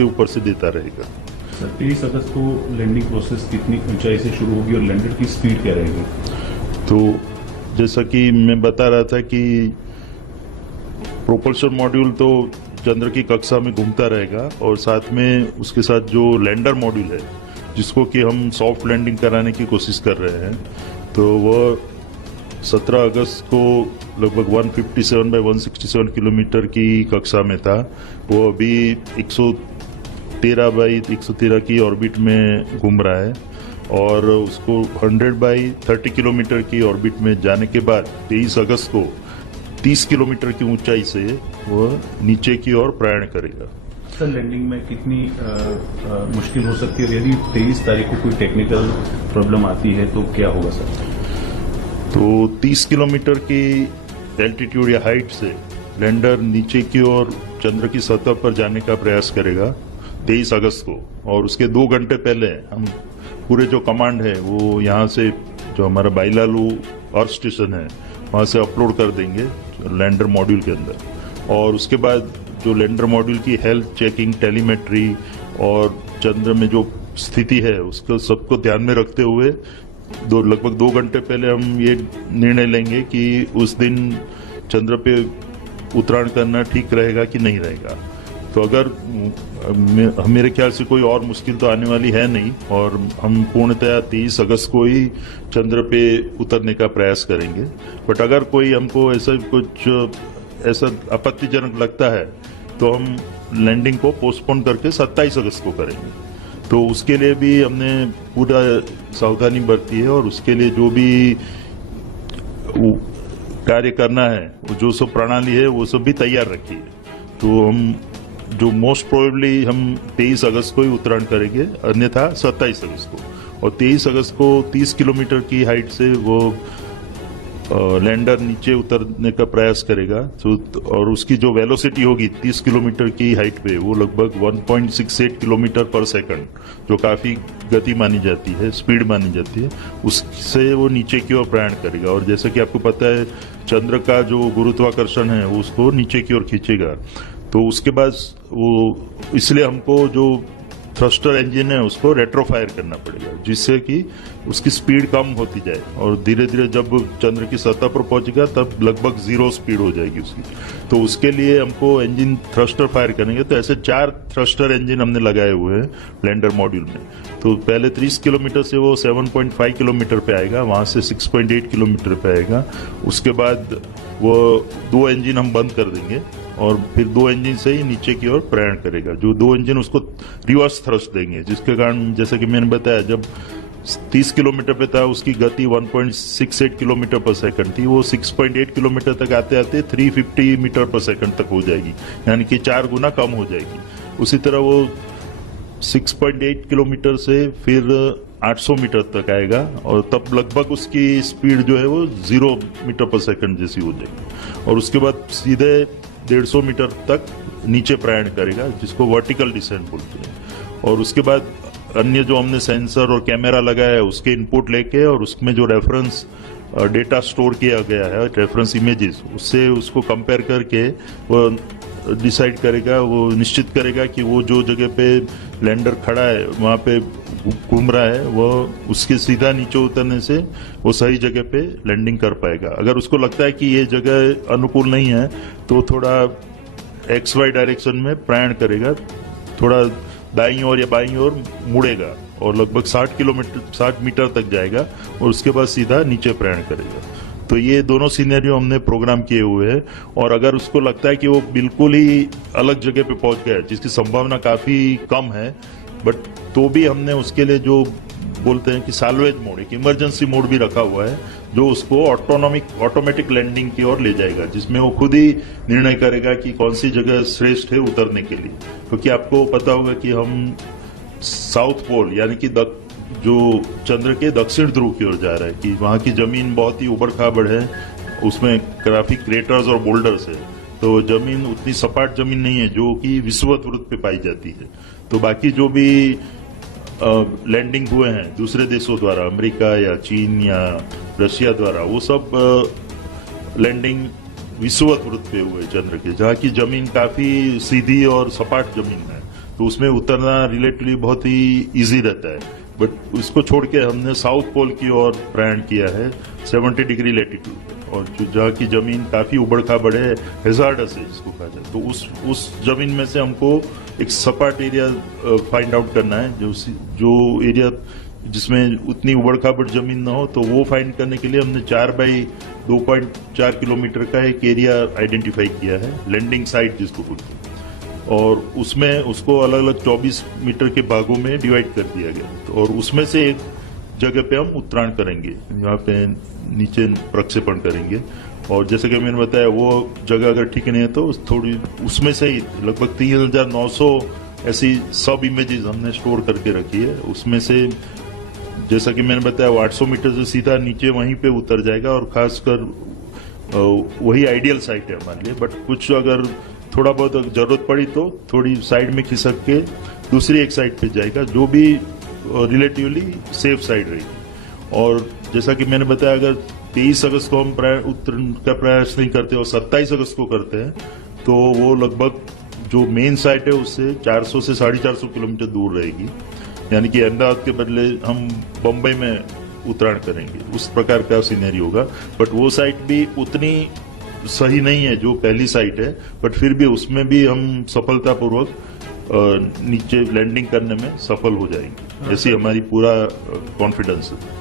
उसके ऊपर से देता रहेगा। सर 23 अगस्त को लैंडिंग प्रोसेस कितनी ऊंचाई से शुरू होगी और लैंडर की स्पीड क्या रहेगी? तो जैसा कि मैं बता रहा था कि प्रोपल्शन मॉड्यूल तो चंद्र की कक्षा में घूमता रहेगा और साथ में उसके साथ जो लैंडर मॉड्यूल है जिसको कि हम सॉफ्ट लैंडिंग कराने की कोशिश कर रहे हैं, तो वह 17 अगस्त को लगभग 157 बाय 167 किलोमीटर की कक्षा में था। वो अभी 113 बाई 113 की ऑर्बिट में घूम रहा है और उसको 100 बाई 30 किलोमीटर की ऑर्बिट में जाने के बाद 23 अगस्त को 30 किलोमीटर की ऊंचाई से वह नीचे की ओर प्रयाण करेगा। सर लैंडिंग में कितनी मुश्किल हो सकती है और यदि 23 तारीख को कोई टेक्निकल प्रॉब्लम आती है तो क्या होगा सर? तो 30 किलोमीटर की एल्टीट्यूड या हाइट से लैंडर नीचे की ओर चंद्र की सतह पर जाने का प्रयास करेगा 23 अगस्त को, और उसके 2 घंटे पहले हम पूरे जो कमांड है वो यहाँ से जो हमारा बाइलालू अर्थ स्टेशन है वहाँ से अपलोड कर देंगे लैंडर मॉड्यूल के अंदर। और उसके बाद जो लैंडर मॉड्यूल की हेल्थ चेकिंग, टेलीमेट्री और चंद्र में जो स्थिति है उसको सबको ध्यान में रखते हुए लगभग 2 घंटे पहले हम ये निर्णय लेंगे कि उस दिन चंद्र पे उतराण करना ठीक रहेगा कि नहीं रहेगा। तो अगर मेरे ख्याल से कोई और मुश्किल तो आने वाली है नहीं और हम पूर्णतया 23 अगस्त को ही चंद्र पे उतरने का प्रयास करेंगे। बट अगर कोई हमको ऐसा आपत्तिजनक लगता है तो हम लैंडिंग को पोस्टपोन करके 27 अगस्त को करेंगे। तो उसके लिए भी हमने पूरा सावधानी बरती है और उसके लिए जो भी कार्य करना है, जो सब प्रणाली है वो सब भी तैयार रखी है। तो हम जो मोस्ट प्रोबेबली हम 23 अगस्त को ही उत्तरायण करेंगे, अन्यथा 27 अगस्त को। और 23 अगस्त को 30 किलोमीटर की हाइट से वो लैंडर नीचे उतरने का प्रयास करेगा। और उसकी जो वेलोसिटी होगी 30 किलोमीटर की हाइट पे वो लगभग 1.68 किलोमीटर पर सेकंड, जो काफी गति मानी जाती है, स्पीड मानी जाती है, उससे वो नीचे की ओर प्रयाण करेगा। और जैसा कि आपको पता है चंद्र का जो गुरुत्वाकर्षण है वो उसको नीचे की ओर खींचेगा। तो उसके बाद वो इसलिए हमको जो थ्रस्टर इंजन है उसको रेट्रोफायर करना पड़ेगा, जिससे कि उसकी स्पीड कम होती जाए और धीरे धीरे जब चंद्र की सतह पर पहुंचेगा तब लगभग 0 स्पीड हो जाएगी उसकी। तो उसके लिए हमको इंजन थ्रस्टर फायर करेंगे। तो ऐसे 4 थ्रस्टर इंजन हमने लगाए हुए हैं लैंडर मॉड्यूल में। तो पहले 30 किलोमीटर से वो 7.5 किलोमीटर पे आएगा, वहां से 6.8 किलोमीटर पे आएगा। उसके बाद वो 2 इंजन हम बंद कर देंगे और फिर 2 इंजन से ही नीचे की ओर प्रयाण करेगा। जो 2 इंजन उसको रिवर्स थ्रस्ट देंगे, जिसके कारण जैसे कि मैंने बताया जब 30 किलोमीटर पे था उसकी गति 1.68 किलोमीटर पर सेकंड थी, वो 6.8 किलोमीटर तक आते आते 350 मीटर पर सेकंड तक हो जाएगी, यानी कि 4 गुना कम हो जाएगी। उसी तरह वो 6.8 किलोमीटर से फिर 800 मीटर तक आएगा और तब लगभग उसकी स्पीड जो है वो 0 मीटर पर सेकंड जैसी हो जाएगी। और उसके बाद सीधे 150 मीटर तक नीचे प्रयाण करेगा, जिसको वर्टिकल डिसेंट बोलते हैं। और उसके बाद अन्य जो हमने सेंसर और कैमरा लगाया है उसके इनपुट लेके और उसमें जो रेफरेंस डेटा स्टोर किया गया है, रेफरेंस इमेजेस, उससे उसको कंपेयर करके वो डिसाइड करेगा, वो निश्चित करेगा कि वो जो जगह पे लैंडर खड़ा है वहां पे घूम रहा है वो उसके सीधा नीचे उतरने से वो सही जगह पे लैंडिंग कर पाएगा। अगर उसको लगता है कि ये जगह अनुकूल नहीं है तो थोड़ा XY डायरेक्शन में प्रयाण करेगा, थोड़ा दाईं ओर या बाईं ओर मुड़ेगा और लगभग 60 मीटर तक जाएगा और उसके बाद सीधा नीचे प्रयाण करेगा। तो ये दोनों सिनेरियो हमने प्रोग्राम किए हुए हैं। और अगर उसको लगता है कि वो बिल्कुल ही अलग जगह पे पहुंच गया है, जिसकी संभावना काफी कम है, बट तो भी हमने उसके लिए जो बोलते हैं कि साल्वेज मोड, एक इमरजेंसी मोड भी रखा हुआ है, जो उसको ऑटोमेटिक लैंडिंग की ओर ले जाएगा, जिसमें वो खुद ही निर्णय करेगा कि कौन सी जगह श्रेष्ठ है उतरने के लिए। क्योंकि आपको पता होगा कि हम साउथ पोल यानी कि जो चंद्र के दक्षिण ध्रुव की ओर जा रहा है, कि वहां की जमीन बहुत ही उबड़ खाबड़ है, उसमें काफी क्रेटर्स और बोल्डर्स है। तो जमीन उतनी सपाट जमीन नहीं है जो कि विषुवत वृत्त पे पाई जाती है। तो बाकी जो भी लैंडिंग हुए हैं दूसरे देशों द्वारा, अमेरिका या चीन या रशिया द्वारा, वो सब लैंडिंग विषुवत वृत्त पे हुए चंद्र के, जहाँ की जमीन काफी सीधी और सपाट जमीन है। तो उसमें उतरना रिलेटिवली बहुत ही इजी रहता है। बट उसको छोड़ के हमने साउथ पोल की ओर प्रयाण किया है 70 डिग्री लेटीट्यूड पे, और जो जहाँ की जमीन काफी उबड़ खाबड़ है, हेजार्डस है जिसको कहा जाए, तो उस जमीन में से हमको एक सपाट एरिया फाइंड आउट करना है, जो एरिया जिसमें उतनी उबड़ खाबड़ जमीन ना हो, तो वो फाइंड करने के लिए हमने 4 बाई 2.4 किलोमीटर का एक एरिया आइडेंटिफाई किया है, लैंडिंग साइट जिसको बोलते हैं, और उसमें उसको अलग अलग 24 मीटर के भागों में डिवाइड कर दिया गया। तो और उसमें से एक जगह पे हम उत्तरायण करेंगे, यहाँ पे नीचे प्रक्षेपण करेंगे, और जैसे कि मैंने बताया वो जगह अगर ठीक नहीं है तो थोड़ी उसमें से ही लगभग 3900 ऐसी सब इमेजेस हमने स्टोर करके रखी है। उसमें से जैसा कि मैंने बताया वो 800 मीटर से सीधा नीचे वहीं पे उतर जाएगा, और खासकर वही आइडियल साइट है हमारे लिए। बट कुछ अगर थोड़ा बहुत जरूरत पड़ी तो थोड़ी साइड में खिसक के दूसरी एक साइड पे जाएगा, जो भी रिलेटिवली सेफ साइड रहेगी। और जैसा कि मैंने बताया, अगर 23 अगस्त को हम उत्तरायण का प्रयास नहीं करते और 27 अगस्त को करते हैं, तो वो लगभग जो मेन साइट है उससे 400 से 450 किलोमीटर दूर रहेगी, यानी कि अहमदाबाद के बदले हम बम्बई में उत्तरायण करेंगे, उस प्रकार का सिनेरी होगा। बट वो साइट भी उतनी सही नहीं है जो पहली साइट है, बट फिर भी उसमें भी हम सफलतापूर्वक नीचे लैंडिंग करने में सफल हो जाएंगे, ऐसी हमारी पूरा कॉन्फिडेंस है।